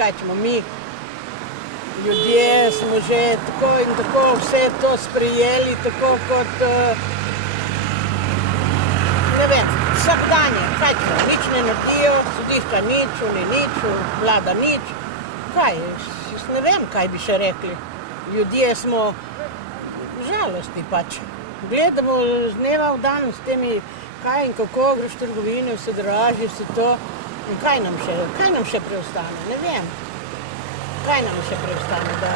kaj ćemo mi, ljudje smo že tako in tako vse to sprejeli, tako kot, ne vem, vsakdanje, kaj ćemo, nič ne naredijo, sodišča nič, oni nič, vlada nič, kaj, ne vem, kaj bi še rekli. Ljudje smo žalostni pač. Gledamo z dneva v dan s temi, kaj in kako, greš v trgovine, vse draži, vse to. In kaj nam še preostane, ne vem. Kaj nam še preostane, da...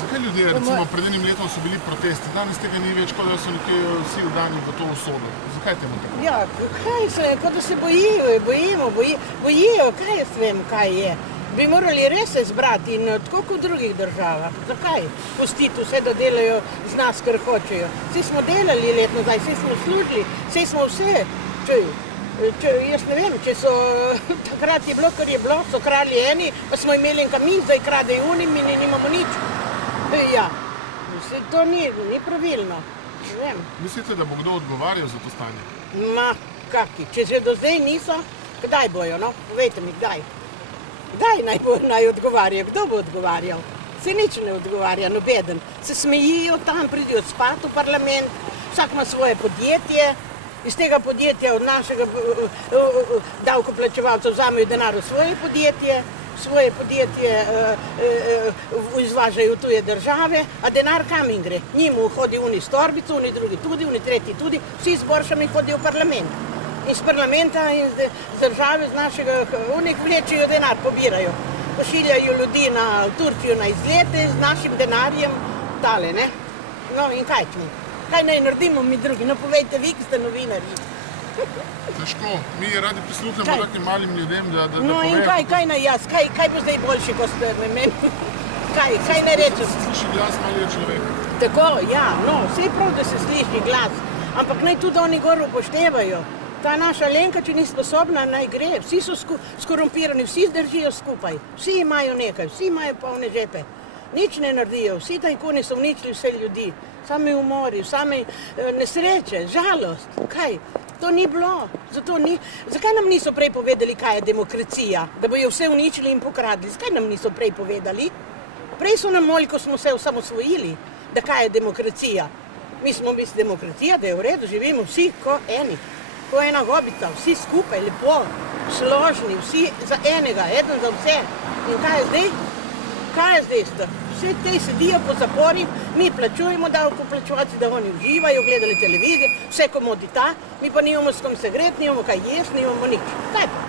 Zakaj ljudje, recimo pred enim letom so bili protesti, danes tega ni več, kot da so nekaj vsi vdani v to usodo. Zakaj temu tako? Ja, kaj se, kot da se bojijo, kaj jaz vem, kaj je. Bi morali res se zbrati in tako kot v drugih državah. Zakaj? Pustiti vse, da delajo z nas, kar hočejo. Vsi smo delali let nazaj, vsi smo služili, vsi smo vse. Jaz ne vem, če so takrat je bilo, kar je bilo, so krali eni, pa smo imeli en kamin, zdaj kradejo unim in nimamo nič. Ja, to ni pravilno. Ne vem. Mislite, da bo kdo odgovarjal za to stanje? Ma, kaki, če že do zdaj niso, kdaj bojo, no? Povejte mi, kdaj? Kdaj naj odgovarjajo? Kdo bo odgovarjal? Se nič ne odgovarja, nobeden. Se smejijo tam, pridijo spat v parlament, vsak ima svoje podjetje, iz tega podjetja od našega davkoplačevalca vzamejo denar v svoje podjetje izvažajo v tuje države, a denar kam in gre? Njim hodi uni s torbico, uni drugi tudi, uni tretji tudi, vsi z boršami hodijo v parlament. In z parlamenta in z države, z našega, unih vlečejo denar, pobirajo. Pošiljajo ljudi na Turčijo na izlete z našim denarjem, tale, ne? No in kaj ćemo? Kaj naj naredimo mi drugi? No povejte vi, ki ste novinarji. Težko. Mi radi prisluhnemo takim malim ljudem, da povejo. No in kaj naj jaz? Kaj bo zdaj boljši, kot ste meni? Kaj naj rečem? Se sliši glas malega človeka. Tako, ja, no, vse je prav, da se sliši glas, ampak naj tudi oni gor upoštevajo. Ta naša Lenka, če ni sposobna, naj gre. Vsi so skorumpirani, vsi držijo skupaj. Vsi imajo nekaj, vsi imajo polne žepe. Nič ne naredijo, vsi tajkuni so uničili vse ljudi. Sami umori, sami nesreče, žalost. Kaj? To ni bilo. Zakaj nam niso prej povedali, kaj je demokracija? Da bojo vse uničili in pokradli. Zakaj nam niso prej povedali? Prej so nam molili, ko smo se osamosvojili, da kaj je demokracija. Mi smo mislili, demokracija, da je v redu, živimo vsi ko eni. Ko ena gobica, vsi skupaj, lepo, složni, vsi za enega, eden za vse. In kaj je zdaj? Kaj je zdaj? Vse te sedijo po zaporih, mi plačujemo davkoplačevalci, da oni uživajo, gledali televizijo, vse komodita, mi pa nimamo s kom se greti, nimamo kaj jesti, nimamo nič. Kaj pa?